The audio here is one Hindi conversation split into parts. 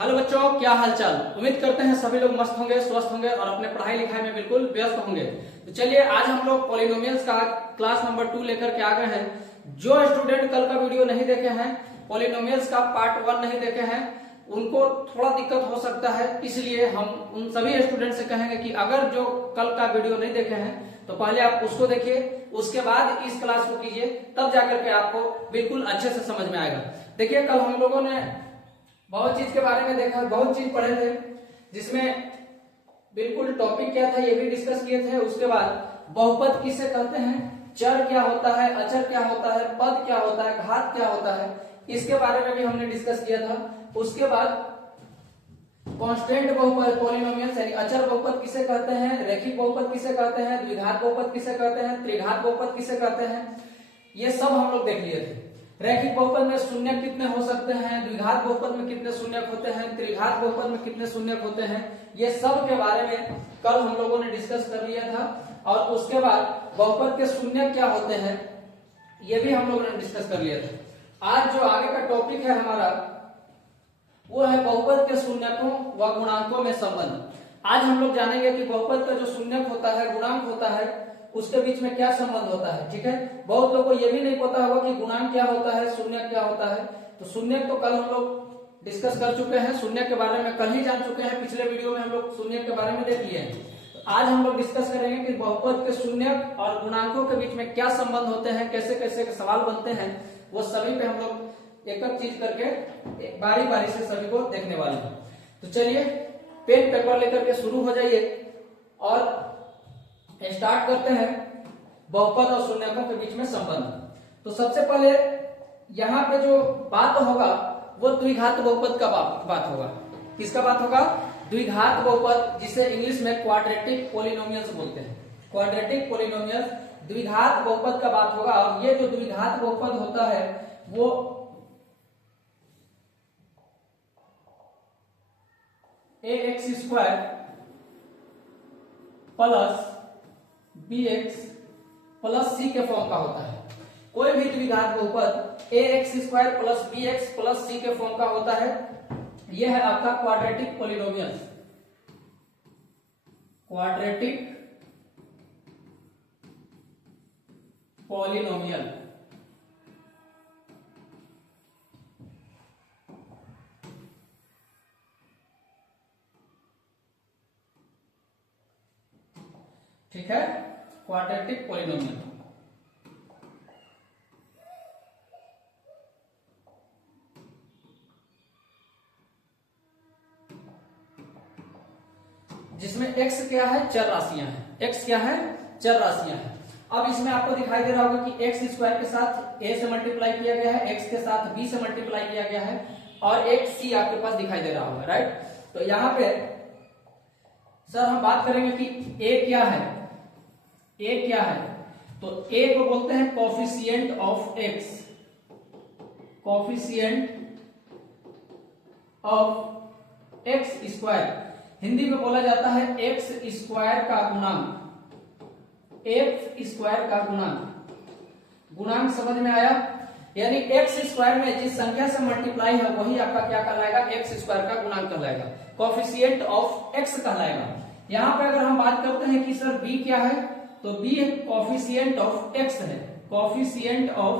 हेलो बच्चों, क्या हालचाल। उम्मीद करते हैं सभी लोग मस्त होंगे, स्वस्थ होंगे और अपने पढ़ाई लिखाई में बिल्कुल व्यस्त होंगे। तो चलिए आज हम लोग पॉलिनोमियल्स का क्लास नंबर 2 लेकर के आ गए हैं। जो स्टूडेंट कल का वीडियो नहीं देखे हैं, पॉलिनोमियल्स का पार्ट 1 नहीं देखे हैं, उनको थोड़ा दिक्कत हो सकता है। इसलिए हम उन सभी स्टूडेंट से कहेंगे कि अगर जो कल का वीडियो नहीं देखे हैं तो पहले आप उसको देखिए, उसके बाद इस क्लास को कीजिए, तब जाकर के आपको बिल्कुल अच्छे से समझ में आएगा। देखिए कल हम लोगों ने बहुत चीज के बारे में देखा, बहुत चीज पढ़े थे, जिसमें बिल्कुल टॉपिक क्या था ये भी डिस्कस किए थे। उसके बाद बहुपद किसे कहते हैं, चर क्या होता है, अचर क्या होता है, पद क्या होता है, घात क्या होता है, इसके बारे में भी हमने डिस्कस किया था। उसके बाद कांस्टेंट बहुपद पॉलिनोमियल्स यानी अचर बहुपद किसे कहते हैं, रैखिक बहुपद किसे कहते हैं, द्विघात बहुपद किसे कहते हैं, त्रिघात बहुपद किसे कहते हैं, ये सब हम लोग देख लिए थे। रैखिक बहुपद में शून्य कितने हो सकते हैं, द्विघात बहुपद में कितने शून्य होते हैं, त्रिघात बहुपद में कितने शून्य होते हैं, ये सब के बारे में कल हम लोगों ने डिस्कस कर लिया था। और उसके बाद बहुपद के शून्य क्या होते हैं ये भी हम लोगों ने डिस्कस कर लिया था। आज जो आगे का टॉपिक है हमारा वो है बहुपद के शून्यकों व गुणांकों में संबंध। आज हम लोग जानेंगे कि बहुपद का जो शून्यक होता है, गुणांक होता है, उसके बीच में क्या संबंध होता है। ठीक है, बहुत लोगों को यह भी नहीं पता होगा कि गुणांक क्या होता है, शून्य क्या होता है। तो शून्य तो कल हम लोग डिस्कस कर चुके हैं, शून्य के बारे में कल ही जान चुके हैं, पिछले वीडियो में हम लोग शून्य के बारे में देख लिए हैं। तो आज हम लोग डिस्कस करेंगे कि बहुपद के शून्यक और गुणांकों के बीच में क्या संबंध होते हैं, कैसे कैसे सवाल बनते हैं, वो सभी पे हम लोग एक एक चीज करके बारी बारी से सभी को देखने वाले हैं। तो चलिए पेन पेपर लेकर के शुरू हो जाइए और स्टार्ट करते हैं बहुपद और शून्यकों के बीच में संबंध। तो सबसे पहले यहाँ पे जो बात होगा वो द्विघात बहुपद का बात होगा। किसका बात होगा? द्विघात बहुपद, जिसे इंग्लिश में क्वाड्रेटिक पॉलिनोमियल्स बोलते हैं। क्वाड्रेटिक पॉलिनोमियल्स द्विघात बहुपद का बात होगा। और ये जो द्विघात बहुपद होता है वो ax² plus bx plus c के फॉर्म का होता है। कोई भी द्विघात बहुपद ax² plus bx plus c के फॉर्म का होता है। यह है आपका क्वाड्रेटिक पॉलिनोमियल। क्वाड्रेटिक पॉलिनोमियल ठीक है, क्वाड्रेटिक पॉलिनोमियल। जिसमें x क्या है, चर राशियां हैं। x क्या है, चर राशियां हैं। अब इसमें आपको दिखाई दे रहा होगा कि x² के साथ a से मल्टीप्लाई किया गया है, x के साथ b से मल्टीप्लाई किया गया है और एक c आपके पास दिखाई दे रहा होगा, राइट। तो यहां पे सर हम बात करेंगे कि a क्या है। a क्या है तो a को बोलते हैं coefficient of x। Coefficient of x², Hindi में बोला जाता है x² का गुणांक। x² का गुणांक, गुणांक समझ में आया? यानी x² में जिस संख्या से मल्टीप्लाई है वही आपका क्या कहलाएगा, x² का गुणांक कहलाएगा, कोफिशिएंट ऑफ x कहलाएगा। यहां पे अगर हम बात करते हैं कि सर b क्या है तो b कोफिशिएंट ऑफ x है। कोफिशिएंट ऑफ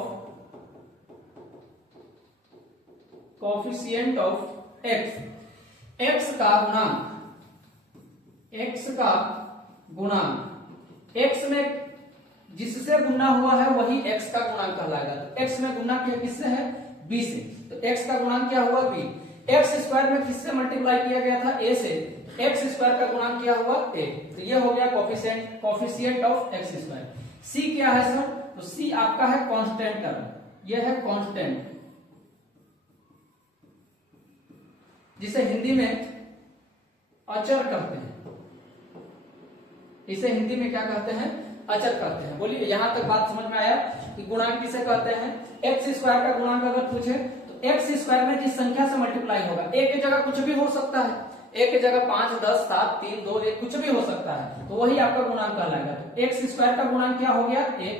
x का गुणांक, x का गुणांक, x में जिससे गुणा हुआ है वही x का गुणांक कहलाएगा। तो x में गुणा किया किससे है, b से, तो x का गुणांक क्या हुआ, b। x² में किससे मल्टीप्लाई किया गया था, a से, x² का गुणांक क्या हुआ, a। तो ये हो गया कोफिशिएंट ऑफ x²। c क्या है सर, तो c आपका है कांस्टेंट टर्म, यह है कांस्टेंट, जिसे हिंदी में अचर कहते हैं। इसे हिंदी में क्या कहते हैं, अचर कहते हैं। बोलिए यहां तक बात समझ में आया कि गुणांक किसे कहते हैं। x² का गुणांक अगर पूछे तो x² में जिस संख्या से मल्टीप्लाई होगा, a की जगह कुछ भी हो सकता है, a की जगह 5, 10, 7, 3, 2, 1 कुछ भी हो सकता है, तो वही आपका गुणांक कहलाएगा। तो x² का गुणांक क्या हो गया, 1।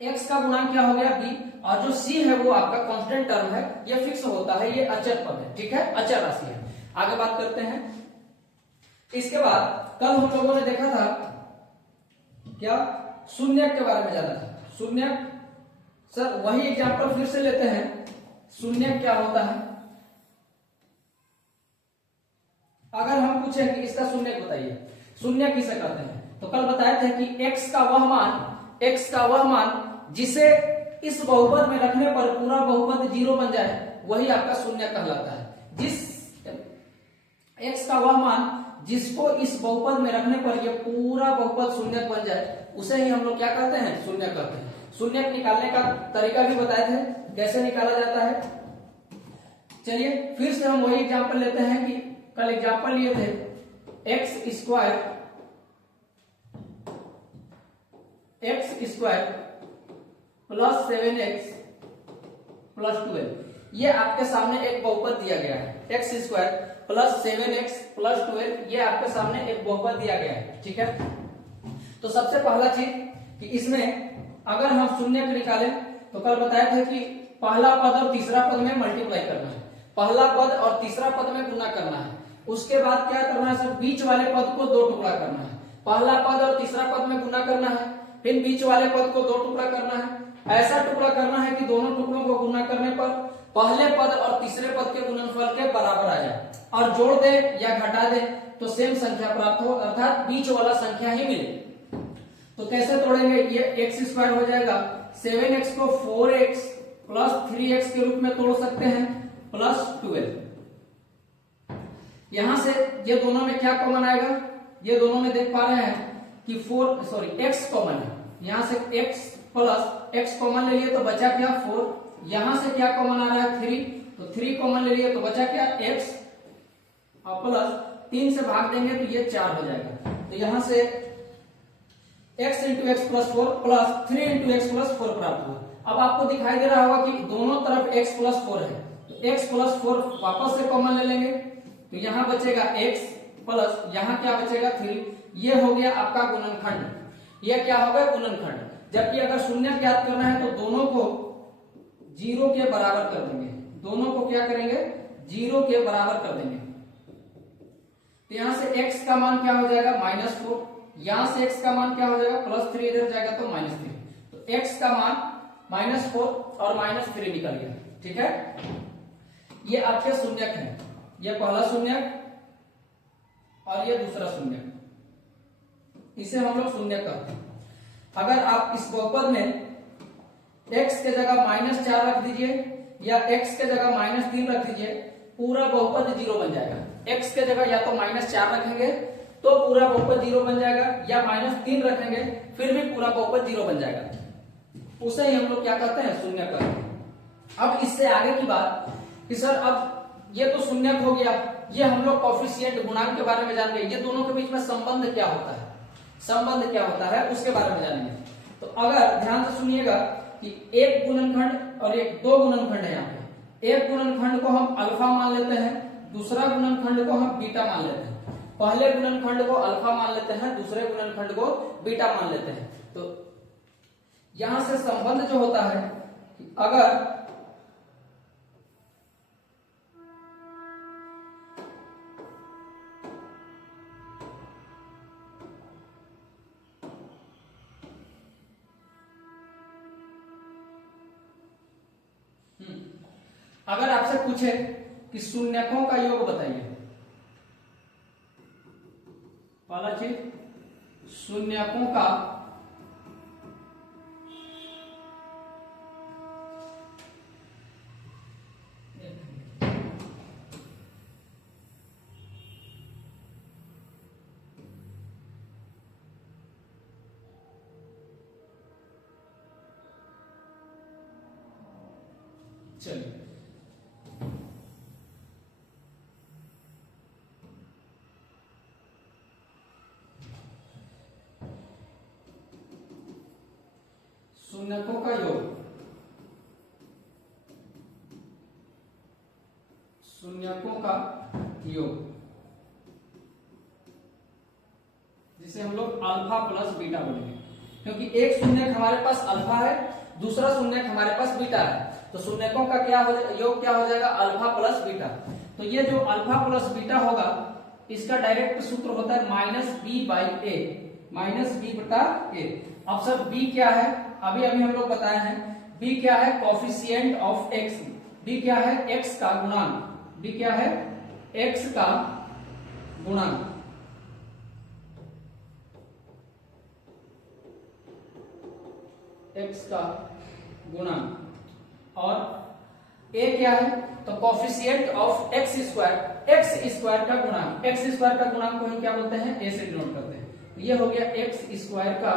x का गुणांक क्या हो गया b, और जो c है वो आपका कांस्टेंट टर्म है, ये फिक्स होता है, ये अचर पद है, ठीक है, अचर राशि है। आगे बात करते हैं। इसके बाद कल हम लोगों ने देखा था क्या, शून्यक के बारे में जाना था। शून्यक, सर वही एग्जांपल फिर से लेते हैं। शून्यक क्या होता है, अगर हम पूछें कि इसका शून्यक बताइए, शून्यक किसे कहते हैं, तो कल बताए थे कि x का वह मान जिसे इस बहुपद में रखने पर पूरा बहुपद 0 बन जाए, वही आपका शून्यक कहलाता है। जिस x का वह मान जिसको इस बहुपद में रखने पर ये पूरा बहुपद शून्यक बन जाए, उसे ही हम लोग क्या कहते हैं, शून्यक कहते हैं। शून्यक निकालने का तरीका भी बताए थे, कैसे निकाला जाता है। चलिए फिर से हम वही एग्जांपल लेते हैं कि कल एग्जांपल लिए थे x square plus 7x plus 12, ये आपके सामने एक बहुपद दिया गया है। X square plus 7x plus 12, ये आपके सामने एक बहुपद दिया गया है, ठीक है। तो सबसे पहला चीज कि इसमें अगर हम शून्यक निकालें, तो कल बताए थे कि पहला पद और तीसरा पद में मल्टीप्लाई करना है, पहला पद और तीसरा पद में गुना करना है। उसके बाद क्या करना है सर, बीच वाले पद को 2 टुकड़ा करना है। पहला पद और तीसरा पद में गुना करना है, फिर बीच वाले पद को 2 टुकड़ा करना है। ऐसा टुकड़ा करना है कि दोनों टुकड़ों को गुना करने पर पहले पद और तीसरे पद के गुणनफल के बराबर आ जाए, और जोड़ दे या घटा दे तो सेम संख्या प्राप्त हो, अर्थात बीच वाला संख्या ही मिले। तो कैसे तोड़ेंगे, ये एक्स स्क्वायर हो जाएगा, 7x को 4x प्लस 3x के रूप में तोड़ सकते हैं, प्लस 12। यहां से ये दोनों में क्या कॉमन आएगा, ये दोनों में देख पा रहे हैं कि x कॉमन है, यहां से x प्लस x कॉमन ले लिए तो बचा क्या 4, यहां से क्या कॉमन आ रहा है 3, तो 3 कॉमन ले लिए तो बचा क्या x, और प्लस 3 से भाग देंगे तो ये 4 हो जाएगा। तो यहां से x into x plus 4 plus 3 into x plus 4 प्राप्त हुआ। अब आपको दिखाई दे रहा होगा कि दोनों तरफ x प्लस 4 है, तो x प्लस 4 वापस से कॉमन ले लेंगे, तो यहां बचेगा x प्लस यहां क्या बचेगा 3, ये हो गया आपका गुणनखंड। ये क्या होगा, गुणनखंड। जबकि अगर शून्य ज्ञात करना है तो दोनों को 0 के बराबर कर देंगे, दोनों को क्या करेंगे 0 के बराबर कर देंगे। तो यहां से x का मान क्या हो जाएगा -4, यहां से x का मान क्या हो जाएगा +3, इधर जाएगा तो -3, तो x का मान -4 और -3 निकल गया, ठीक है। ये आपके शून्यक है, ये पहला शून्यक और ये दूसरा शून्यक, इसे हम लोग शून्यक कहते हैं। अगर आप इस बहुपद में x के जगह -4 रख दीजिए या x के जगह -3 रख दीजिए, पूरा बहुपद 0 बन जाएगा। x के जगह या तो -4 रखेंगे तो पूरा बहुपद 0 बन जाएगा, या -3 रखेंगे फिर भी पूरा बहुपद 0 बन जाएगा। उसे ही हम लोग क्या कहते हैं, शून्यक कहते हैं। अब इससे आगे की बात कि सर अब ये तो शून्यक हो गया, ये हम लोग कोएफिशिएंट गुणांक के बारे में जान गए, ये दोनों के बीच में संबंध क्या होता है, संबंध क्या होता है उसके बारे में जानेंगे। तो अगर ध्यान से सुनिएगा कि एक गुणनखंड और एक दो गुणनखंड है, यहाँ पे एक गुणनखंड को हम अल्फा मान लेते हैं, दूसरा गुणनखंड को हम बीटा मान लेते हैं। पहले गुणनखंड को अल्फा मान लेते हैं, दूसरे गुणनखंड को बीटा मान लेते हैं। तो यहां से संबंध जो होता है कि अगर अगर आपसे पूछे कि शून्यकों का योग बताइए, पहला चीज शून्यकों का चलिए शून्यकों का योग, शून्यकों का योग जिसे हम लोग अल्फा प्लस बीटा बोलेंगे। क्योंकि एक शून्यक हमारे पास अल्फा है, दूसरा शून्यक हमारे पास बीटा है, तो शून्यकों का योग क्या हो जाएगा, अल्फा प्लस बीटा। तो ये जो अल्फा प्लस बीटा होगा इसका डायरेक्ट सूत्र होता है minus B by A, minus B बटा ए। अब सर बी क्या है, अभी हम लोग बताए हैं बी क्या है, कोफिशिएंट ऑफ एक्स। बी क्या है, एक्स का गुणांक। बी क्या है, एक्स का गुणांक। एक्स का गुणांक। और ए क्या है, तो coefficient of x square, x square का गुणांक। एक्स स्क्वायर का गुणांक को हम क्या बोलते हैं, ए से डिनोट करते हैं। ये हो गया एक्स स्क्वायर का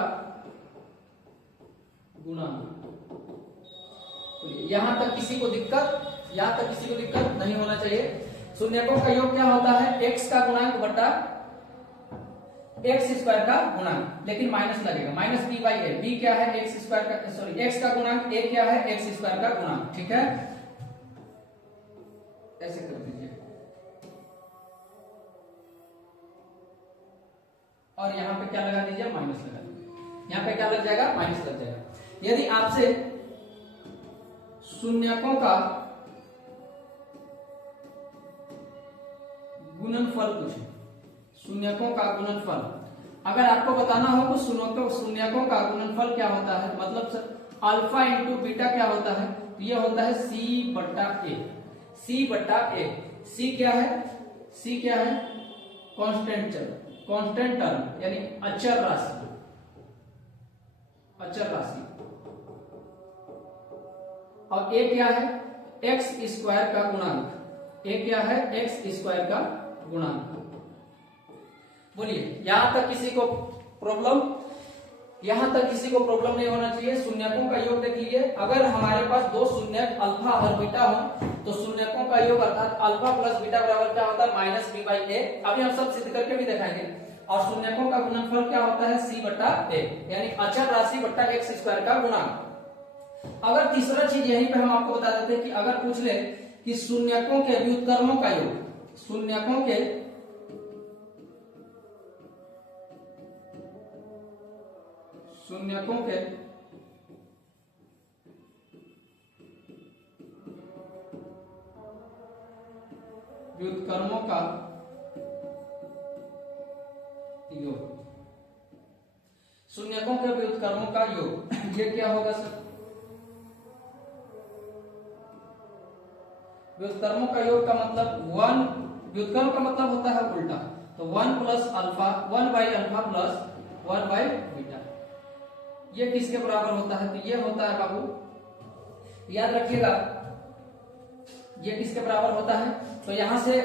गुणांक। तो यहां तक किसी को दिक्कत नहीं होना चाहिए। शून्यकों का योग क्या होता है, एक्स का गुणांक बटा एक्स स्क्वायर का गुणांक, लेकिन माइनस लगेगा, minus B by A. B क्या है, एक्स स्क्वायर का, सॉरी एक्स का गुणांक, ए क्या है, एक्स स्क्वायर का गुणांक। ठीक है, ऐसे कर दीजिए। और यहां पे क्या लगा दीजिए, माइनस लगा दीजिए। यहां पे क्या लग जाएगा, माइनस लग जाएगा। यदि आपसे शून्यकों का गुणनफल पूछे, शून्यकों का गुणनफल, अगर आपको बताना हो तो शून्यकों का गुणनफल क्या होता है, मतलब सर अल्फा इंटू बीटा क्या होता है, तो ये होता है सी बटा ए। सी बटा ए, सी क्या है, सी क्या है, कांस्टेंट चर, कांस्टेंट टर्म यानी अचर राशि, अचर राशि। और ए क्या है, एक्स स्क्वायर का गुणांक। ए क्या है, एक्स स्क्वायर का गुणांक। बोलिए, यहां तक किसी को प्रॉब्लम नहीं होना चाहिए। शून्यकों का योग देख लीजिए, अगर हमारे पास दो शून्यक अल्फा और बीटा हो तो शून्यकों का योग अर्थात अल्फा प्लस बीटा बराबर क्या होता है, माइनस बी बाई ए। अभी हम सब सिद्ध करके भी दिखाएंगे। और शून्यकों का गुणनफल क्या होता है, सी बटा ए, यानी अचर राशि बटा एक्स स्क्वायर का गुणांक। अगर तीसरा चीज यहीं पे हम आपको बता देते हैं कि अगर पूछ ले कि शून्यकों के व्युत्क्रमों का योग, शून्यकों के व्युत्क्रमों का योग, शून्यकों के व्युत्क्रमों का योग, ये क्या होगा सर, व्युत्क्रमों का योग का मतलब वन, व्युत्क्रम का मतलब होता है उल्टा, तो one plus alpha, one by alpha plus one by beta. ये किसके बराबर होता है, तो ये होता है बाबू, याद रखिएगा, ये किसके बराबर होता है। तो यहां से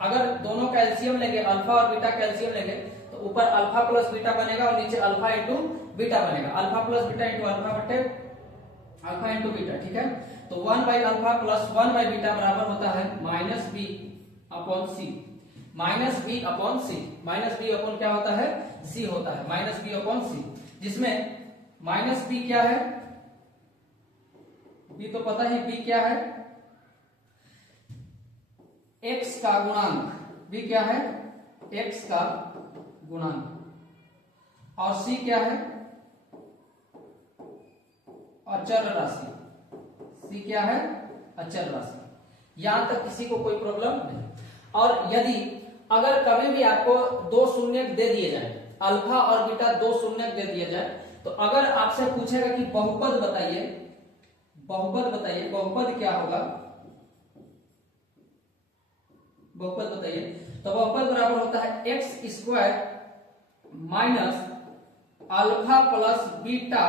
अगर दोनों का एलसीएम लेंगे, अल्फा और बीटा का एलसीएम लेंगे, तो ऊपर अल्फा प्लस बीटा बनेगा और नीचे अल्फा इंटू बीटा बनेगा। Alpha plus beta into alpha बटे अल्फा इंटू बीटा। ठीक है, तो one by alpha plus one by beta बराबर होता है माइनस बी अपॉन सी, माइनस बी अपॉन सी। माइनस बी अपॉन क्या होता है, सी होता है, माइनस बी अपॉन सी, जिसमें माइनस बी क्या है, बी तो पता ही, बी क्या है, एक्स का गुणांक। बी क्या है, एक्स का गुणांक। और सी क्या है, अचर राशि। सी क्या है, अचर राशि। यहां तक किसी को कोई प्रॉब्लम नहीं। और यदि अगर कभी भी आपको दो शून्यक दे दिए जाए, अल्फा और बीटा दो शून्यक दे दिए जाए, तो अगर आपसे पूछेगा कि बहुपद बताइए, बहुपद बताइए, बहुपद क्या होगा, बहुपद बताइए, तो बहुपद बराबर होता है X square minus alpha plus beta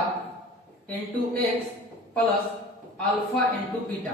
into x plus alpha into beta.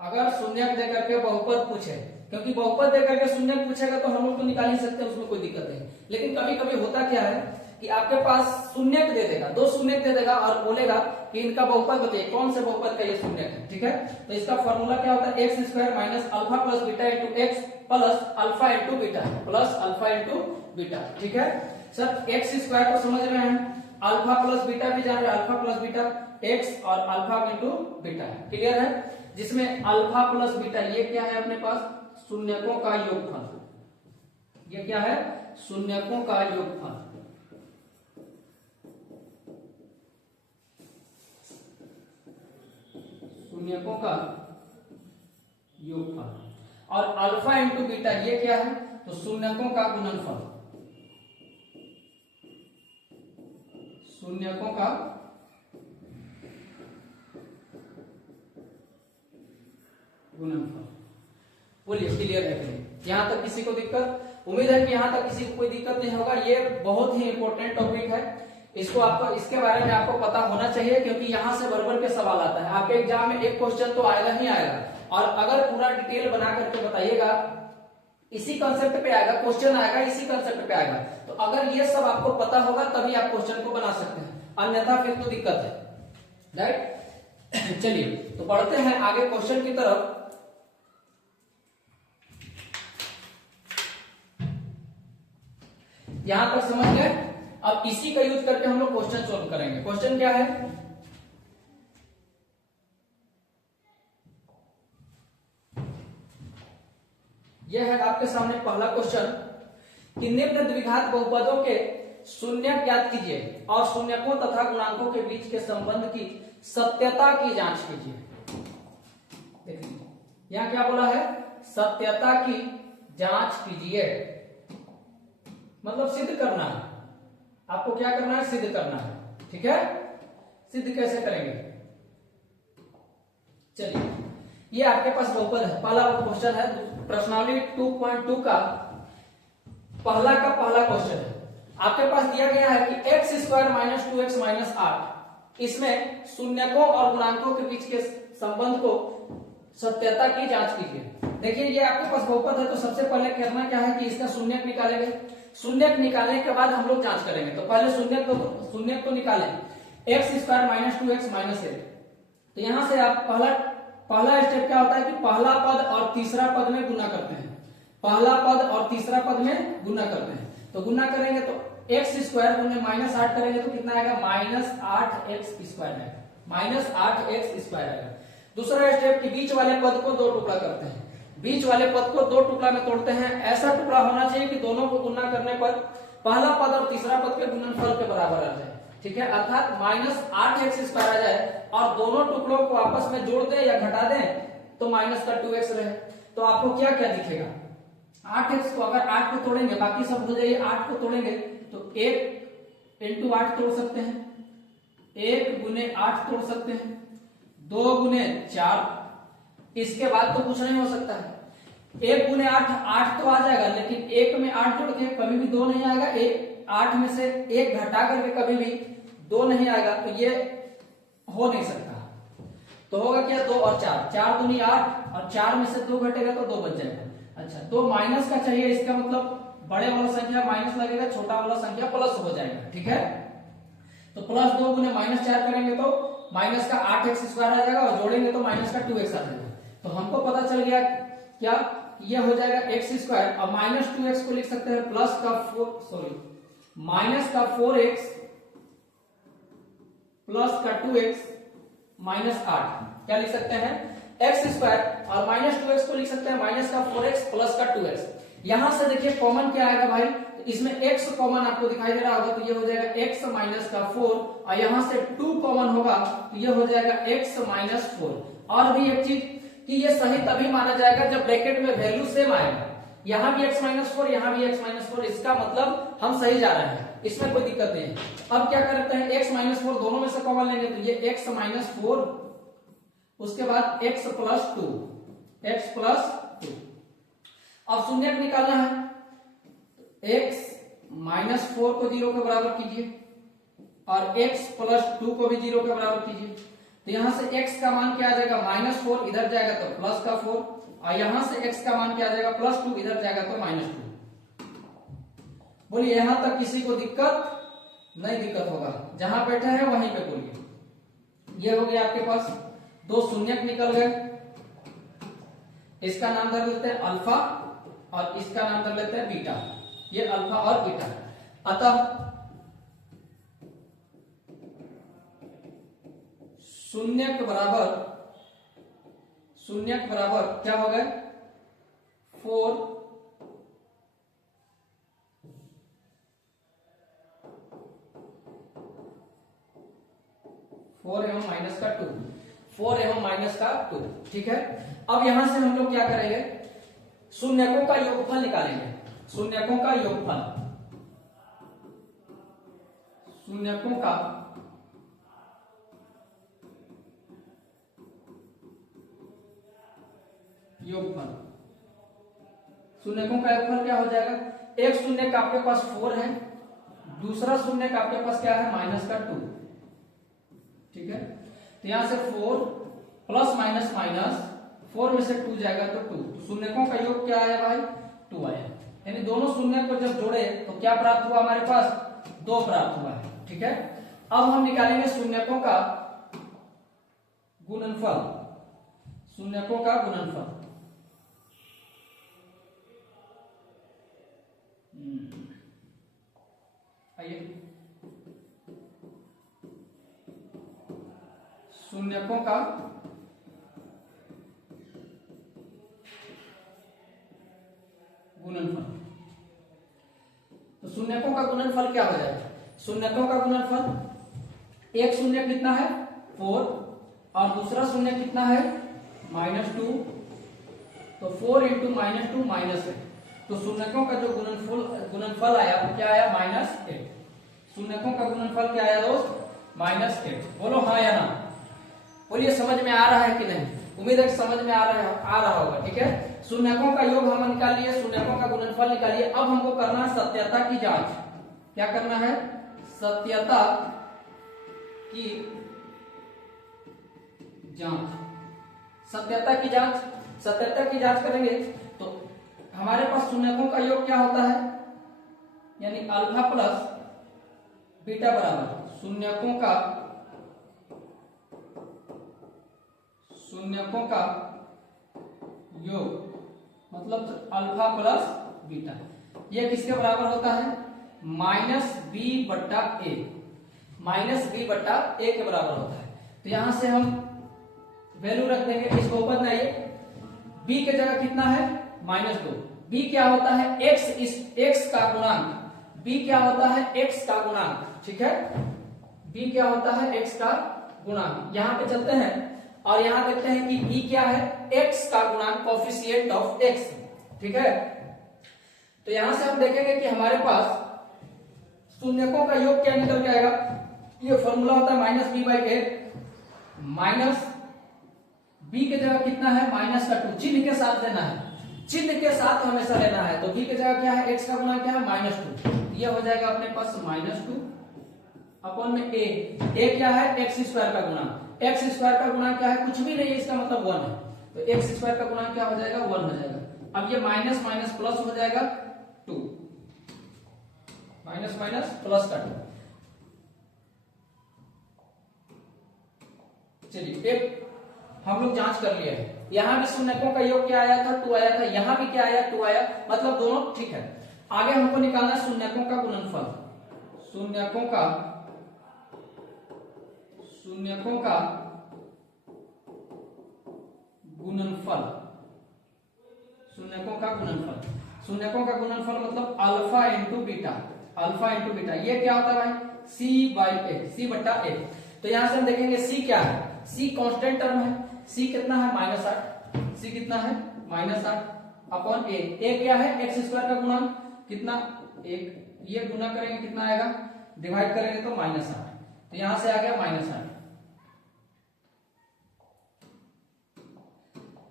अगर शून्यक देकर के बहुपद पूछे, क्योंकि बहुपद देकर के शून्यक पूछेगा तो हम लोग तो निकाल ही सकते हैं, उसमें कोई दिक्कत नहीं। लेकिन कभी कभी होता क्या है कि आपके पास शून्यक दे देगा, दो शून्यक दे देगा और बोलेगा कि इनका बहुपद बताइए, कौन से बहुपद का ये शून्यक है। ठीक है, तो इसका फॉर्मूला क्या होता है, X square minus alpha plus beta into x plus alpha into beta, plus alpha into beta. ठीक है सर, एक्स स्क्वायर को समझ रहे हैं, अल्फा प्लस बीटा भी जान रहे हैं, अल्फा प्लस बीटा एक्स और अल्फा इंटू बीटा, क्लियर है। जिसमें अल्फा प्लस बीटा ये क्या है अपने पास, शून्यकों का योगफल। ये क्या है, शून्यकों का योगफल। शून्यकों का योगफल। और अल्फा इंटू बीटा ये क्या है, तो शून्यकों का गुणनफल। शून्यकों का गुणनफल। बोलिए क्लियर है कि नहीं? यहां तक किसी को दिक्कत? उम्मीद है कि यहां तक किसी को कोई दिक्कत नहीं होगा। ये बहुत ही इंपॉर्टेंट टॉपिक है, इसको आपको, इसके बारे में आपको पता होना चाहिए, क्योंकि यहां से बराबर के सवाल आता है। आपके एग्जाम में एक क्वेश्चन तो आएगा ही आएगा, और अगर पूरा डिटेल बना करके बताइएगा, इसी कंसेप्ट पे आएगा क्वेश्चन, आएगा इसी कंसेप्ट पे आएगा। तो अगर ये सब आपको पता होगा तभी आप क्वेश्चन को बना सकते हैं, अन्यथा फिर तो दिक्कत है, राइट। चलिए तो बढ़ते हैं आगे क्वेश्चन की तरफ। यहां तक समझ गए? अब इसी का यूज करके हम लोग क्वेश्चन सॉल्व करेंगे। क्वेश्चन क्या है? यह है आपके सामने पहला क्वेश्चन कि निम्न द्विघात बहुपदों के शून्यक ज्ञात कीजिए और शून्यकों तथा गुणांकों के बीच के संबंध की सत्यता की जांच कीजिए। देखिए यहां क्या बोला है, सत्यता की जांच कीजिए, मतलब सिद्ध करना है। आपको क्या करना है? सिद्ध करना है, ठीक है। सिद्ध कैसे करेंगे? चलिए ये आपके पास बहुपद है, पहला क्वेश्चन है, प्रश्नावली 2.2 का पहला क्वेश्चन है। आपके पास दिया गया है कि x square minus 2x minus 8, इसमें शून्यकों और गुणांकों के बीच के संबंध को सत्यता की जांच कीजिए। देखिए ये आपके पास बहुपद है, तो सबसे पहले करना क्या है कि इसका शून्यक निकालेंगे। शून्यक निकालने के बाद हम लोग जांच करेंगे। तो पहले शून्यक तो निकालें, x square minus 2x minus 8। तो यहां से आप पहला स्टेप क्या होता है कि पहला पद और तीसरा पद में गुना करते हैं। पहला पद और तीसरा पद में गुना करते हैं। तो गुना करेंगे तो x स्क्वायर गुने माइनस 8 करेंगे तो कितना आएगा? माइनस 8x स्क्वायर आएगा, माइनस 8x स्क्वायर आएगा। दूसरा स्टेप कि बीच वाले पद को दो टुकड़ा करते हैं। बीच वाले पद को दो टुकड़ा में तोड़ते हैं। ऐसा टुकड़ा होना चाहिए कि दोनों को गुना करने पर पहला पद और तीसरा पद के गुणनफल के बराबर आ जाए, ठीक है। अर्थात माइनस 8x स्क्वायर आ जाए और दोनों टुकड़ों को आपस में जोड़ दें या घटा दें तो माइनस का 2x रहे। तो आपको क्या क्या दिखेगा? 8x को अगर 8 को तोड़ेंगे, बाकी सब हो जाइए, 8 को तोड़ेंगे तो 1 इंटू 8 तोड़ सकते हैं, 1 गुने 8 तोड़ सकते हैं, 2 गुने 4, इसके बाद तो कुछ नहीं हो सकता है। 1 गुने 8 तो आ जाएगा, लेकिन 1 में 8 जोड़ के कभी भी 2 नहीं आएगा। 8 में से 1 घटा करके कभी भी 2 नहीं आएगा, तो ये हो नहीं सकता। तो होगा क्या? 2 और 4, 4 दूनी 8 और 4 में से 2 घटेगा तो 2 बच जाएगा। अच्छा, तो माइनस का चाहिए, इसका मतलब बड़े वाला संख्या माइनस लगेगा, छोटा वाला संख्या प्लस हो जाएगा, ठीक है। तो प्लस 2 गुने माइनस 4 करेंगे तो माइनस का 8x स्क्वायर आ जाएगा और जोड़ेंगे तो माइनस का 2x आ जाएगा। तो हमको पता चल गया क्या? ये हो जाएगा x स्क्वायर और माइनस 2x को लिख सकते हैं प्लस का माइनस का 4x प्लस का 2x माइनस 8। क्या लिख सकते हैं? x स्क्वायर और माइनस 2x को लिख सकते हैं माइनस का 4x प्लस का 2x। यहां से देखिए कॉमन क्या आएगा भाई? तो इसमें x कॉमन आपको दिखाई दे रहा होगा, तो ये हो जाएगा x माइनस का 4 और यहां से 2 कॉमन होगा तो ये हो जाएगा x माइनस 4। और भी एक चीज कि ये सही तभी माना जाएगा जब ब्रैकेट में वैल्यू सेम आएगा। यहां भी x माइनस 4, यहां भी x माइनस 4, इसका मतलब हम सही जा रहे हैं, इसमें कोई दिक्कत नहीं है। अब क्या करते हैं? x माइनस 4 दोनों में से कॉमन लेंगे तो ये x माइनस 4, उसके बाद x प्लस 2, x प्लस 2। अब शून्यक निकालना है, x माइनस 4 को 0 के बराबर कीजिए और x प्लस 2 को भी 0 के बराबर कीजिए। तो यहां से x का मान क्या आ जाएगा? माइनस 4, इधर जाएगा तो प्लस का 4 और यहां से x का मान क्या आ जाएगा? प्लस 2, इधर जाएगा तो माइनस 2। बोलिए यहां तक किसी को दिक्कत नहीं? दिक्कत होगा, जहां बैठे हैं वहीं पे बोलिए। ये हो गया आपके पास, दो शून्यक निकल गए। इसका नाम धर लेते हैं अल्फा और इसका नाम धर लेते हैं बीटा। ये अल्फा और बीटा। अतः शून्यक बराबर क्या हो गए? 4 4 एवं माइनस का 2, 4 एवं माइनस का 2। ठीक है, अब यहां से हम लोग क्या करेंगे, शून्यकों का योगफल निकालेंगे। शून्यकों का योगफल, शून्यकों का योगफल, शून्यकों का योगफल क्या हो जाएगा, एक शून्य का आपके पास 4 है, दूसरा शून्य का आपके पास क्या है, माइनस का 2। ठीक है, तो यहां से 4 प्लस माइनस माइनस, 4 में से 2 जाएगा तो 2, तो शून्यकों का योग क्या आया भाई, 2 आया। यानी दोनों शून्य को जब जोड़े तो क्या प्राप्त हुआ हमारे पास, 2 प्राप्त हुआ है। ठीक है, अब हम निकालेंगे शून्यकों का गुणनफल, शून्यकों का गुणनफल। आइए, शून्यकों का गुणनफल, तो शून्यकों का गुणनफल क्या हो जाएगा, शून्यकों का गुणनफल, एक शून्य कितना है 4 और दूसरा शून्य कितना है -2, तो 4 इंटू -2 माइनस है, तो शून्यकों का जो गुणनफल आया वो क्या आया, -8। शून्यकों का गुणनफल क्या आया दोस्त, -8। बोलो हाँ या ना, बोलिए समझ में आ रहा है कि नहीं, उम्मीद है कि समझ में आ रहा होगा। ठीक है, शून्यकों का योग हम निकाल लिए, शून्यकों का गुणनफल निकालिए। अब हमको करना है सत्यता की जांच। क्या करना है, सत्यता की जांच, सत्यता की जांच, सत्यता की जांच करेंगे तो हमारे पास शून्यकों का योग क्या होता है, यानी अल्फा प्लस बीटा बराबर शून्यकों का योग, मतलब अल्फा प्लस बीटा, ये किसके बराबर होता है, -b बट्टा a, -b बट्टा a के बराबर होता है। तो यहां से हम वैल्यू रख देंगे, इसको ऊपर बनाइए, b की जगह कितना है -2, b क्या होता है, x का गुणांक, b क्या होता है, x का गुणांक। ठीक है, b क्या होता है, x का गुणांक। यहां पे चलते हैं और यहां देखते हैं कि b क्या है, x का गुणांक, कोएफिशिएंट ऑफ x। ठीक है, तो यहां से हम देखेंगे कि हमारे पास शून्यकों का योग क्या निकल के आएगा, ये फॉर्मूला होता है -b/a, माइनस b की जगह कितना है, -2, चिन्ह के साथ लेना है, चिन्ह के साथ हमेशा लेना है। तो b की जगह क्या है, x का गुणांक क्या है, -2, ये हो जाएगा अपने पास -2 अपॉन में a क्या है, x² का गुणांक, x² का गुणांक क्या है, कुछ भी नहीं है, इसका मतलब 1 है, तो x² का गुणांक क्या हो जाएगा, 1 हो जाएगा। अब ये माइनस माइनस प्लस हो जाएगा 2, माइनस माइनस प्लस का 2। चलिए एक हम लोग जांच कर लिए हैं, यहां भी शून्यकों का योग क्या आया था, 2 आया था, यहां भी क्या आया, 2 आया, मतलब दोनों ठीक है। आगे हमको निकालना है शून्यकों का गुणनफल, शून्यकों का गुणनफल, शून्यकों का गुणनफल, शून्यकों का गुणनफल मतलब alpha into beta, alpha into beta, ये क्या होता है भाई, c/a, c बट्टा a। तो यहां से हम देखेंगे c क्या है, c कांस्टेंट टर्म है, c कितना है, -8, c कितना है, -8 अपॉन a क्या है, x² का गुणांक कितना 1, ये गुना करेंगे कितना आएगा, डिवाइड करेंगे तो -8, तो यहां से आ गया -8।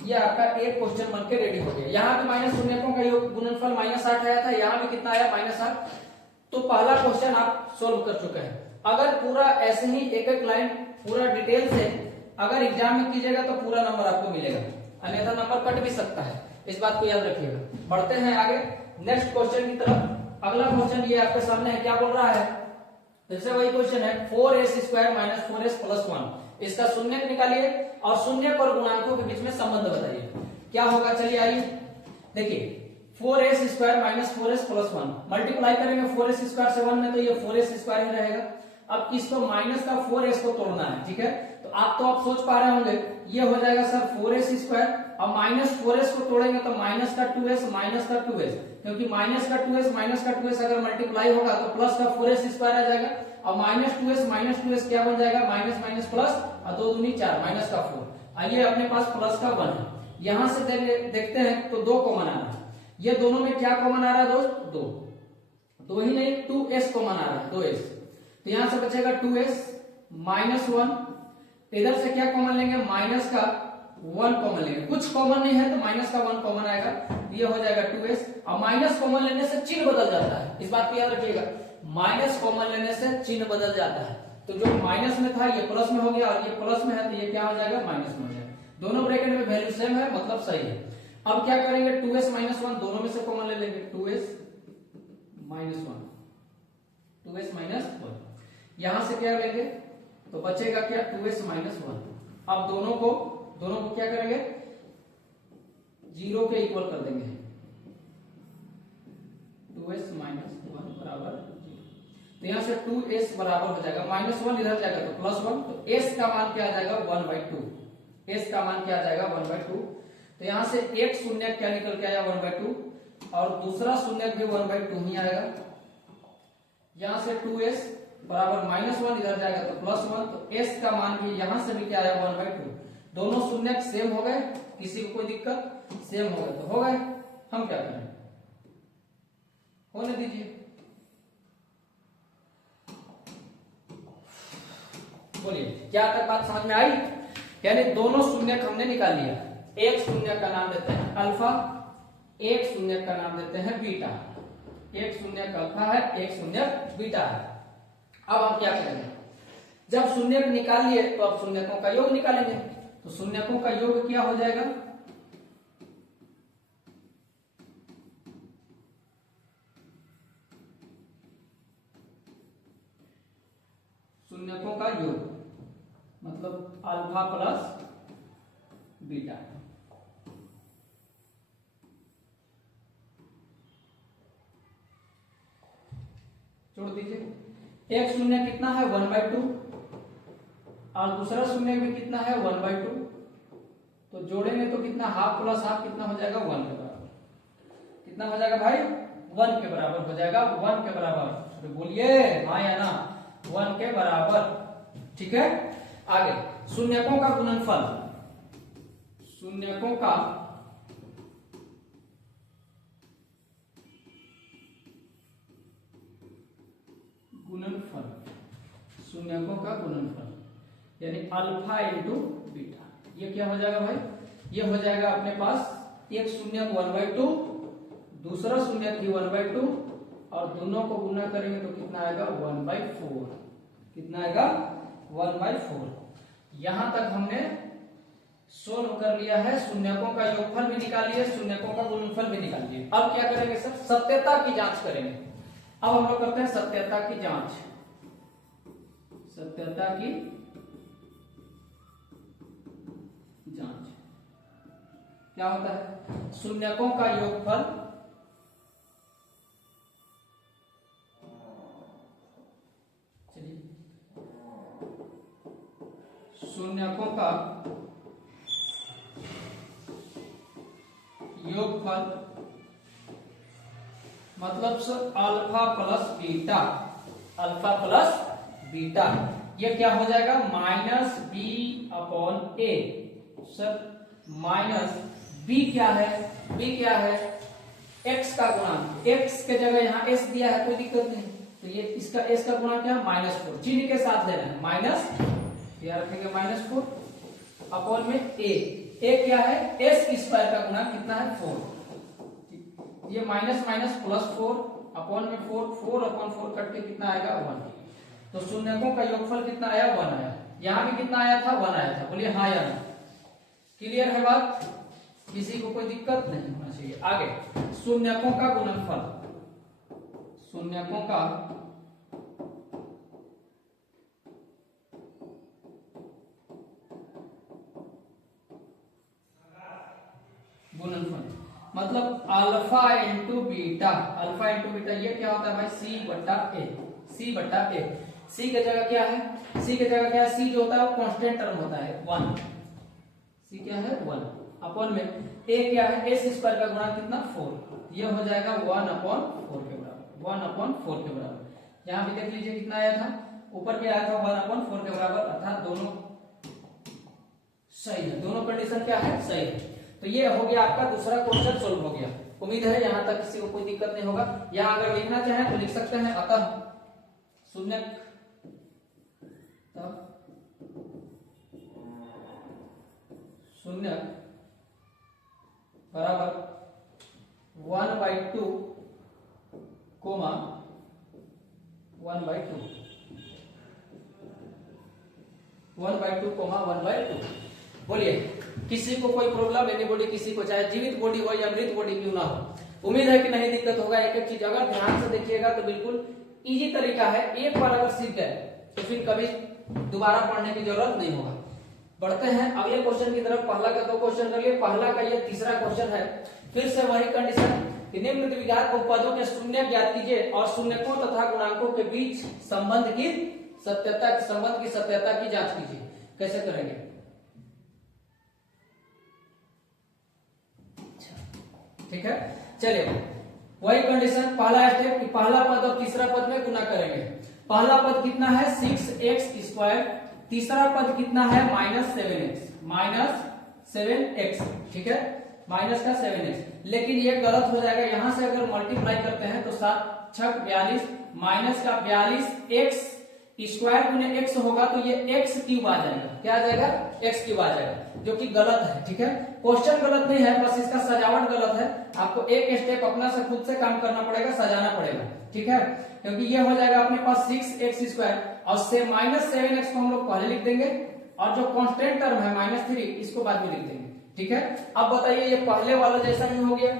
ये आपका एक क्वेश्चन बन के रेडी हो गया। यहाँ पे माइनस शून्यकों का योग गुणनफल -8 आया था, यहाँ भी कितना आया, -8। तो पहला क्वेश्चन आप सोल्व कर चुके हैं। अगर पूरा ऐसे ही एक एक लाइन पूरा डिटेल से अगर एग्जाम में कीजिएगा तो पूरा नंबर आपको मिलेगा, अन्यथा नंबर कट भी सकता है, इस बात को याद रखिएगा। बढ़ते हैं आगे नेक्स्ट क्वेश्चन की तरफ। अगला क्वेश्चन ये आपके सामने है, क्या बोल रहा है, फिर से वही क्वेश्चन है, 4s² - 4s + 1, इसका शून्यक निकालिए और शून्यक और गुणांकों के बीच में संबंध बताइए, क्या होगा। चलिए आइए देखिए, 4s² - 4s + 1 मल्टीप्लाई करेंगे 4s² से 1 में, तो ये 4s² ही रहेगा। अब इसको माइनस का 4s को तोड़ना है, ठीक है। तो आप सोच पा रहे होंगे, ये हो जाएगा सर 4s², और -4s को तोड़ेंगे तो -2s -2s, क्योंकि -2s अगर मल्टीप्लाई होगा तो +4s² आ जाएगा। और माइनस टू एस क्या बन जाएगा, माइनस माइनस प्लस और 2 दूनी 4 माइनस का 4। आइए अपने पास प्लस का 1 है, यहां से देखते हैं तो 2 कॉमन आ रहा है। ये दोनों में क्या कॉमन आ रहा है दोस्त, 2 ही नहीं 2s कॉमन आ रहा है, 2s। तो यहां से बचेगा 2s माइनस 1। इधर से क्या कॉमन लेंगे, माइनस का 1 कॉमन लेंगे, कुछ कॉमन नहीं है तो माइनस का 1 कॉमन आएगा, ये हो जाएगा 2s। और माइनस कॉमन लेने से चिन्ह बदल जाता है, इस बात को याद रखिएगा, माइनस कॉमन लेने से चिन्ह बदल जाता है। तो जो माइनस में था ये प्लस में हो गया, और ये प्लस में है तो ये क्या हो जाएगा, माइनस में हो जाएगा। दोनों ब्रैकेट में वैल्यू सेम है, मतलब सही है। अब क्या करेंगे, 2s माइनस 1 दोनों में से कॉमन ले लेंगे, 2s माइनस 1, 2s माइनस 1। यहां से क्या लेंगे तो बचेगा क्या, 2s माइनस 1। अब दोनों को क्या करेंगे, 0 के इक्वल कर देंगे, 2s माइनस 1 बराबर 0। तो यहां से 2s बराबर हो जाएगा, माइनस 1 इधर जाएगा तो प्लस 1, तो s का मान क्या आ जाएगा, 1/2। s का मान क्या आ जाएगा, 1/2। तो यहां से एक शून्य क्या निकल के आया, 1/2, और दूसरा शून्य भी 1/2 ही आएगा। यहां से 2s बराबर माइनस 1 इधर जाएगा तो प्लस 1, तो s का मान भी यहां से भी क्या आया, 1/2। दोनों शून्य सेम हो गए, किसी को कोई दिक्कत, सेम हो गए तो हो गए। हम क्या करें, होने दीजिए। बोलिए क्या तक बात समझ में आई, यानी दोनों शून्य हमने निकाल लिया। एक शून्य का नाम देते हैं अल्फा, एक शून्य का नाम देते हैं बीटा। एक शून्य का अल्फा है, एक शून्य बीटा है। अब हम क्या करेंगे, जब शून्य निकाल लिए तो अब शून्यकों का योग निकालेंगे। तो शून्यकों का योग क्या हो जाएगा, शून्यकों का योग मतलब अल्फा प्लस बीटा। जोड़ दीजिए, एक शून्य कितना है, 1/2, और दूसरा शून्य भी कितना है, 1/2। तो जोड़ेंगे तो कितना, हाफ प्लस हाफ कितना हो जाएगा, 1 के बराबर। कितना हो जाएगा भाई, 1 के बराबर हो जाएगा, 1 के बराबर। तो बोलिए हाँ या ना, 1 के बराबर। ठीक है, आगे शून्यकों का गुणनफल, शून्यकों का गुणनफल, शून्यकों का गुणनफल यानी अल्फा इंटू बीटा। ये क्या हो जाएगा भाई, ये हो जाएगा अपने पास एक शून्य 1/2, दूसरा शून्य की 1/2, और दोनों को गुना करेंगे तो कितना आएगा, 1/4। कितना आएगा, 1/4। यहां तक हमने सोल्व कर लिया है, शून्यकों का योगफल भी निकाल लिया, शून्यकों का गुणनफल भी निकाल लिया। अब क्या करेंगे सर, सत्यता की जांच करेंगे। अब हम लोग करते हैं सत्यता की जांच। सत्यता की जांच क्या होता है, शून्यकों का योगफल शून्यकों का योगफल मतलब sir alpha plus beta, alpha plus beta. ये क्या हो जाएगा, -b/a। सर माइनस b क्या है, b क्या है, x का गुणांक। x के जगह यहाँ s दिया है, कोई दिक्कत नहीं, तो ये इसका s का गुणांक क्या है, -4। चिन्ह के साथ लेना है, माइनस, क्या रखेंगे, -4 अपॉन में a क्या है, s स्क्वायर का गुणांक कितना है, 4। ये माइनस माइनस प्लस 4 अपॉन में 4 अपॉन 4 कट के कितना आएगा, 1। तो शून्यकों का योगफल कितना आया, 1 आया। यहाँ भी कितना आया था, 1 आया था। बोलिए हाँ या ना, क्लियर है बात, किसी को कोई दिक्कत नहीं होना चाहिए। आगे शून्यकों का गुणनफल, शून्यकों का गुणनफल मतलब alpha into beta. Alpha into beta ये क्या होता है भाई, c/a, c/a। c की जगह क्या है, c की जगह क्या है, c जो होता है वो कांस्टेंट टर्म होता है, 1। c क्या है, 1 अपॉन में a क्या है, s स्क्वायर का गुणा कितना, 4। ये हो जाएगा 1/4 के बराबर, 1/4 के बराबर। यहाँ भी देख लीजिए कितना आया था, ऊपर भी आया था 1/4 के बराबर, अर्थात दोनों सही है, दोनों कंडीशन क्या है, सही है। तो ये हो गया आपका दूसरा क्वेश्चन सोल्व हो गया। उम्मीद है यहाँ तक किसी को कोई दिक्कत नहीं होगा। यहाँ अगर लिखना चाहें तो लिख सकते हैं, अतः शून्य शून्य बराबर 1/2 कोमा 1/2 बोलिए किसी को कोई प्रॉब्लम, एनीबॉडी, किसी को चाहे जीवित बॉडी हो या मृत बॉडी क्यों ना हो, उम्मीद है कि नहीं दिक्कत होगा। एक एक चीज अगर ध्यान से देखिएगा तो बिल्कुल इजी तरीका है, एक बार अगर सीख गए तो फिर कभी दोबारा पढ़ने की जरूरत नहीं होगा। बढ़ते हैं अगले क्वेश्चन की तरफ। पहला का दो क्वेश्चन कर लिए, पहला का ये तीसरा क्वेश्चन है। फिर से वही कंडीशन कि निम्न द्विघात बहुपदों के शून्य ज्ञात कीजिए और शून्यकों तथा गुणांकों के बीच संबंध की सत्यता की जांच कीजिए। कैसे करेंगे? ठीक है, चलिए वही कंडीशन, पहला स्टेप कि पहला पद और तीसरा पद में गुना करेंगे। पहला पद कितना है 6x², तीसरा पद कितना है -7x, ठीक है, माइनस का 7x। लेकिन ये गलत हो जाएगा, यहां से अगर मल्टीप्लाई करते हैं तो 7 6 42 माइनस का 42x स्क्वायर गुने x होगा तो ये x³ आ जाएगा। क्या आ जाएगा? x³ आ जाएगा, जो कि गलत है। ठीक है, क्वेश्चन गलत नहीं है, बस इसका सजावट गलत है। आपको एक स्टेप अपना से खुद से काम करना पड़ेगा, सजाना पड़ेगा। ठीक है, क्योंकि ये हो जाएगा अपने पास 6x² और से -7x को हम लोग पहले लिख देंगे और जो कांस्टेंट टर्म है -3 इसको बाद में लिख देंगे। ठीक है, अब बताइए ये पहले वाला जैसा ही हो गया,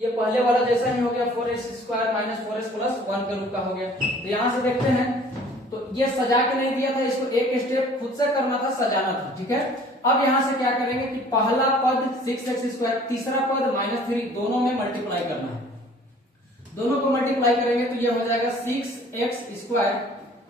ये पहले वाला जैसा ही हो गया, 4x² -4x + 1 का रूप का हो गया। तो यहां से देखते हैं तो ये सजा के नहीं दिया था, इसको एक स्टेप खुद से करना था, सजाना था। ठीक है, अब यहां से क्या करेंगे कि पहला पद 6x², तीसरा पद -3, दोनों में मल्टीप्लाई करना है। दोनों को मल्टीप्लाई करेंगे तो ये हो जाएगा 6x²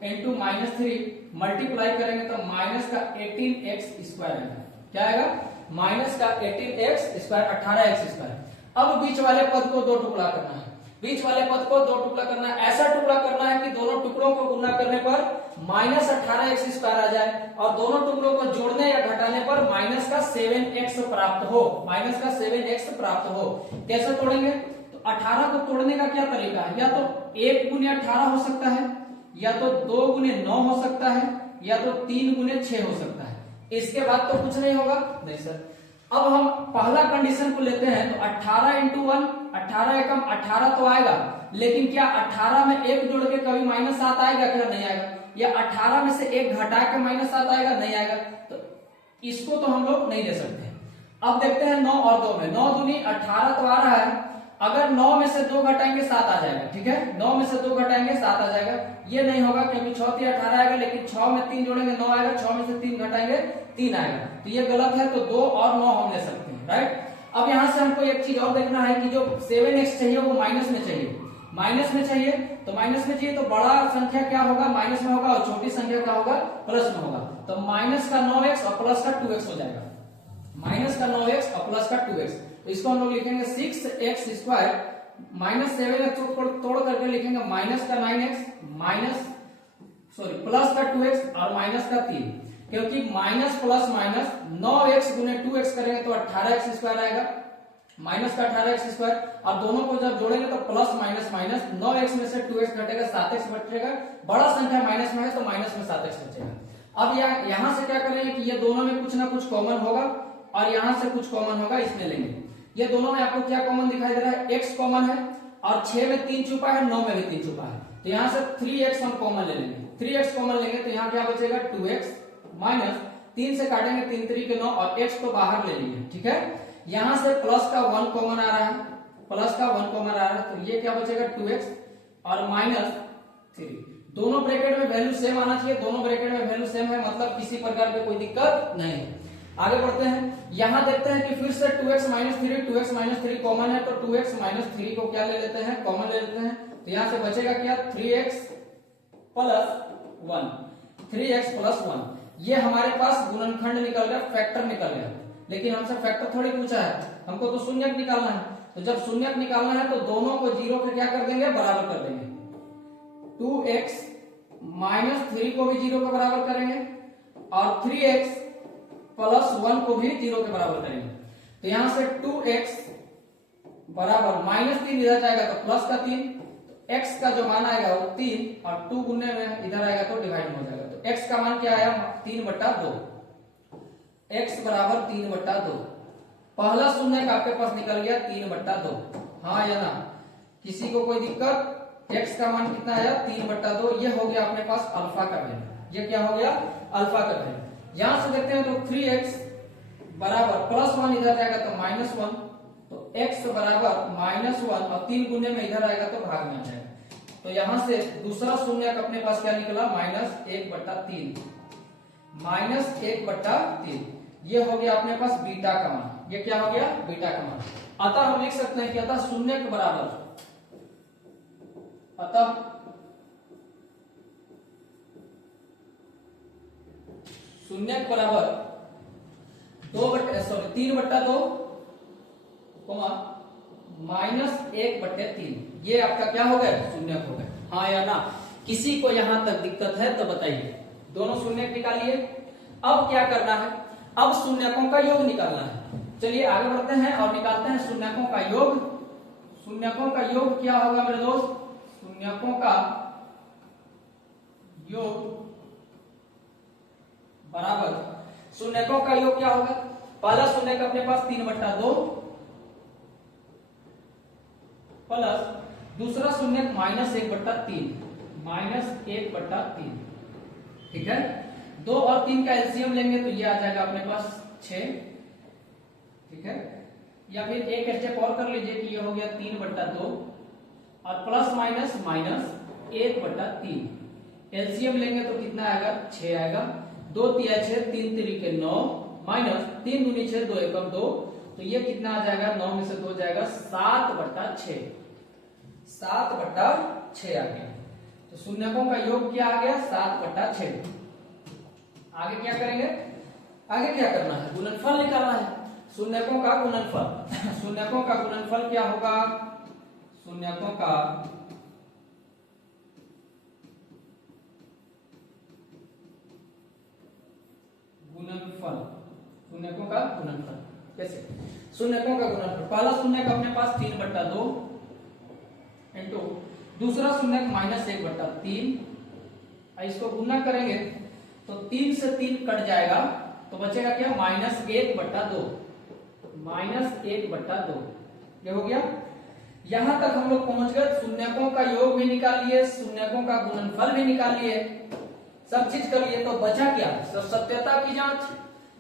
इंटू -3, मल्टीप्लाई करेंगे तो माइनस का 18x² आएगा। क्या आएगा? माइनस का 18x², 18x²। अब बीच वाले पद को दो टुकड़ा करना है, बीच वाले पद को दो टुकड़ा करना है। ऐसा टुकड़ा करना है कि दोनों टुकड़ों को गुना करने पर -18x² आ जाए और दोनों टुकड़ों को जोड़ने या घटाने पर माइनस का 7x प्राप्त हो, माइनस का 7x प्राप्त हो। कैसे तोड़ेंगे? तो 18 को तोड़ने का क्या तरीका है? या तो 1 गुने 18 हो सकता है, या तो 2 गुने 9 हो सकता है, या तो 3 गुने 6 हो सकता है। इसके बाद तो कुछ नहीं होगा। नहीं सर, अब हम पहला कंडीशन को लेते हैं तो 18 × 1, 18 एकम 18 तो आएगा, लेकिन क्या 18 में 1 जोड़ के कभी -7 आएगा? क्या नहीं आएगा? या 18 में से 1 घटा के -7 आएगा? नहीं आएगा। तो इसको तो हम लोग नहीं दे सकते। अब देखते हैं 9 और 2 में, 9 दूनी 18 तो आ रहा है, अगर 9 में से 2 घटाएंगे 7 आ जाएगा। ठीक है, 9 में से 2 घटाएंगे 7 आ जाएगा। ये नहीं होगा क्योंकि 6 × 3 18 आएगा, लेकिन 6 में 3 जोड़ेंगे 9 आएगा, 6 में से 3 घटाएंगे 3 आएगा। तो ये गलत है, तो 2 और 9 हम ले सकते हैं। राइट, अब यहां से हमको एक चीज और देखना है कि जो 7x चाहिए वो माइनस में चाहिए, माइनस में चाहिए। तो माइनस में चाहिए तो बड़ा संख्या क्या होगा? माइनस में होगा, और छोटी संख्या क्या होगा? प्लस में होगा। तो माइनस का 9x और प्लस का 2x हो जाएगा, माइनस का 9x और प्लस का 2x। तो इसको हम लोग लिखेंगे 6x² -7x को तोड़ करके लिखेंगे माइनस का 9x प्लस का 2x और माइनस का 3, क्योंकि माइनस प्लस माइनस 9x गुने 2x करेंगे तो 18x² आएगा, माइनस का 18x²। और दोनों को जब जोड़ेंगे तो प्लस माइनस माइनस, 9x में से 2x घटेगा 7x बचेगा, बड़ा संख्या माइनस में है तो माइनस में 7x बचेगा। अब यहां से क्या करेंगे कि ये दोनों में कुछ ना कुछ कॉमन होगा और यहां से कुछ कॉमन होगा, इसमें लेंगे। ये दोनों में आपको क्या कॉमन दिखाई दे रहा है? x कॉमन है और 6 में 3 छुपा है, 9 में भी 3 छुपा है। तो यहां से 3x हम कॉमन ले लेंगे, 3x कॉमन लेंगे तो यहाँ क्या बचेगा? 2x माइनस 3 से काटेंगे 3 3 के 9 और x को बाहर ले लेंगे। ठीक है, यहां से प्लस का 1 कॉमन आ रहा है, प्लस का 1 कॉमन आ रहा है, तो ये क्या बचेगा? 2x और माइनस 3। दोनों ब्रैकेट में वैल्यू सेम आना चाहिए, दोनों ब्रैकेट में वैल्यू सेम है, मतलब किसी प्रकार की कोई दिक्कत नहीं है। आगे बढ़ते हैं, यहां देखते हैं कि फिर से 2x - 3 कॉमन है, तो 2x - 3 को क्या ले लेते हैं? कॉमन ले लेते हैं। तो यहां से बचेगा क्या? 3x + 1, 3x + 1। ये हमारे पास गुणनखंड निकल गया, फैक्टर निकल गया। लेकिन हमसे फैक्टर थोड़ी पूछा है, हमको तो शून्यक निकालना है। तो जब शून्यक निकालना है तो दोनों को 0 के क्या कर देंगे? बराबर कर देंगे। 2x -3 को भी 0 के बराबर करेंगे और 3x प्लस 1 को भी 0 के बराबर करेंगे। तो यहां से 2x बराबर -3 इधर जाएगा तो प्लस का 3, तो x का जो मान आएगा वो 3 और 2 गुने में इधर आएगा तो डिवाइड में हो जाएगा। तो x का मान क्या आया 3/2, x बराबर 3/2। पहला शून्य का आपके पास निकल गया 3/2। हाँ या ना, किसी को कोई दिक्कत? x का मान कितना आया 3/2। ये हो गया अपने पास अल्फा का वैल्यू। ये क्या हो गया अल्फा का वैल्यू। यहां से देखते हैं तो 3x बराबर प्लस 1 इधर जाएगा तो -1, तो x बराबर -1 और 3 गुने में इधर आएगा तो भाग में आ जाएगा। तो यहां से दूसरा शून्य का अपने पास क्या निकला -1/3, -1/3। ये हो गया अपने पास बीटा का मान। ये क्या हो गया बीटा का मान। अतः हम लिख सकते हैं कि अतः शून्य के बराबर, अतः शून्य के बराबर 3/2 -1/3। ये आपका क्या हो गया शून्य हो गया। हाँ या ना, किसी को यहां तक दिक्कत है तो बताइए। दोनों शून्य निकालिए। अब क्या करना है, अब शून्यकों का योग निकालना है। चलिए आगे बढ़ते हैं और निकालते हैं शून्यकों का योग। शून्यकों का योग क्या होगा मेरे दोस्त? शून्यकों का योग बराबर, शून्यकों का योग क्या होगा? पहला शून्य का अपने पास 3/2 प्लस दूसरा शून्य -1/3, -1/3। ठीक है, 2 और 3 का एलसीएम लेंगे तो ये आ जाएगा अपने पास 6। ठीक है, या फिर एक स्टेप और कर लीजिए कि ये हो गया 3/2 और प्लस माइनस -1/3। एलसीएम लेंगे तो कितना आएगा 6 आएगा। 2 तिया 6, 3 तिरिके 9 माइनस 3 दूनी 6, 2 एकम 2, तो ये कितना आ जाएगा 9 में से 2 जाएगा 7/6, 7/6 आ गया। तो शून्यकों का योग क्या आ गया 7/6। आगे क्या करेंगे, आगे क्या करना है, गुणनफल निकालना है। शून्यकों का गुणनफल शून्यकों का गुणनफल क्या होगा? शून्यकों का गुणनफल, शून्यकों का गुणनफल कैसे? शून्यकों का गुणनफल, पहला शून्य का अपने पास 3/2 इंटू दूसरा शून्य -1/3, इसको गुना करेंगे तो 3 से 3 कट जाएगा तो बचेगा क्या -1/2, -1/2। ये हो गया। यहां तक हम लोग पहुंच गए। शून्यकों का योग भी निकाल लिए, शून्यकों का गुणनफल भी निकाल लिए, सब चीज कर लिए। तो बचा क्या? सत्यता की जांच।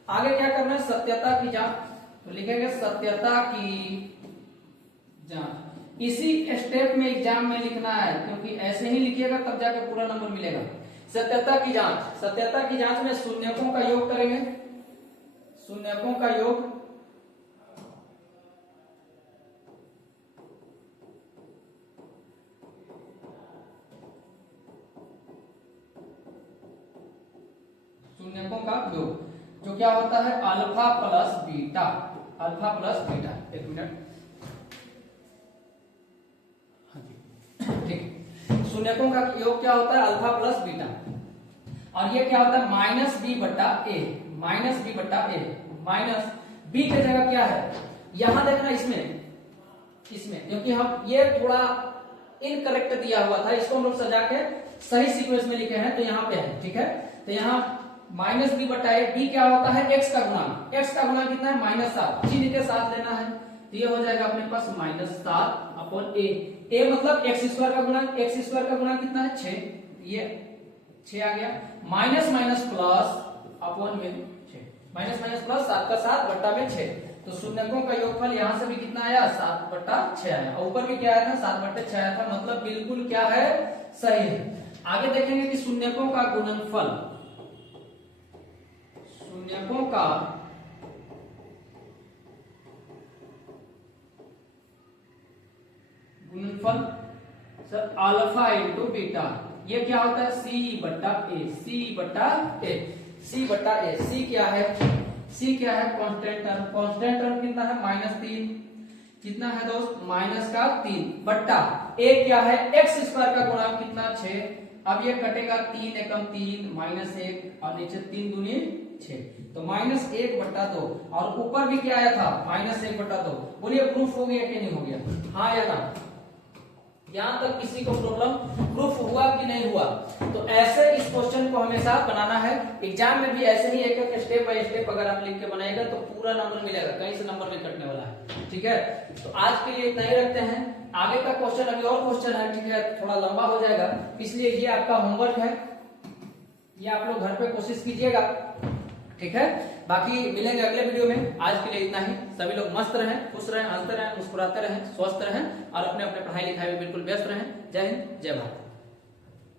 आगे क्या करना है? सत्यता की जांच। तो लिखेंगे सत्यता की जांच। इसी स्टेप में एग्जाम में लिखना है, क्योंकि ऐसे ही लिखिएगा तब जाके पूरा नंबर मिलेगा। सत्यता की जांच, सत्यता की जांच में शून्यकों का योग करेंगे। शून्यकों का योग शून्यकों का योग जो क्या होता है alpha plus beta, alpha plus beta. एक मिनट, ठीक। शून्यकों का योग क्या होता है अल्फा प्लस बीटा, और ये क्या होता है -b/a, -b/a। माइनस b की जगह क्या है यहां देखना, इसमें क्योंकि हम ये थोड़ा इनकरेक्ट दिया हुआ था, इसको हम लोग सजा के सही सीक्वेंस में लिखे हैं तो यहाँ पे है। ठीक है, तो यहाँ -b/a, b क्या होता है x का गुणांक, x का गुणांक कितना है -7, चिन्ह के साथ लेना है तो ये हो जाएगा अपने पास -7/a। a मतलब x² का गुणांक, x² का गुणांक कितना है 6, ये 6 आ गया। माइनस माइनस प्लस अपॉन में 6, माइनस माइनस प्लस 7 का 7 बट्टा में 6। तो शून्यकों का योगफल यहां से भी कितना आया 7/6 आया, ऊपर भी क्या आया था 7/6 आया था, मतलब बिल्कुल क्या है सही है। आगे देखेंगे कि शून्यकों का गुणनफल, शून्यकों का गुणनफल सर अल्फा इंटू बीटा, ये क्या होता है c/a, c/a, c/a। c क्या है, c क्या है कांस्टेंट टर्म, कांस्टेंट टर्म कितना है -3, कितना है दोस्त -3 बट्टा a क्या है x² का गुणांक कितना 6, अब ये कटेगा 3 एकम 3 -1 और नीचे 3 दूनी 6, तो -1/2 और ऊपर भी क्या आया था -1/2। बोलिए प्रूफ हो गया कि नहीं हो गया, हाँ या ना? यहां तक किसी को प्रॉब्लम? प्रूफ हुआ कि नहीं हुआ? तो ऐसे इस क्वेश्चन को हमेशा बनाना है। एग्जाम में भी ऐसे ही एक एक स्टेप बाय स्टेप अगर आप लिख के बनाएगा तो पूरा नंबर मिलेगा, कहीं से नंबर नहीं कटने वाला है। ठीक है, तो आज के लिए इतना ही रखते हैं। आगे का क्वेश्चन अभी और क्वेश्चन है, ठीक है, थोड़ा लंबा हो जाएगा, इसलिए ये आपका होमवर्क है, ये आप लोग घर पे कोशिश कीजिएगा। ठीक है, बाकी मिलेंगे अगले वीडियो में। आज के लिए इतना ही। सभी लोग मस्त रहें, खुश रहें, हंसते रहें, मुस्कुराते रहें, स्वस्थ रहें और अपने अपने पढ़ाई लिखाई में बिल्कुल व्यस्त रहें। जय हिंद, जय भारत।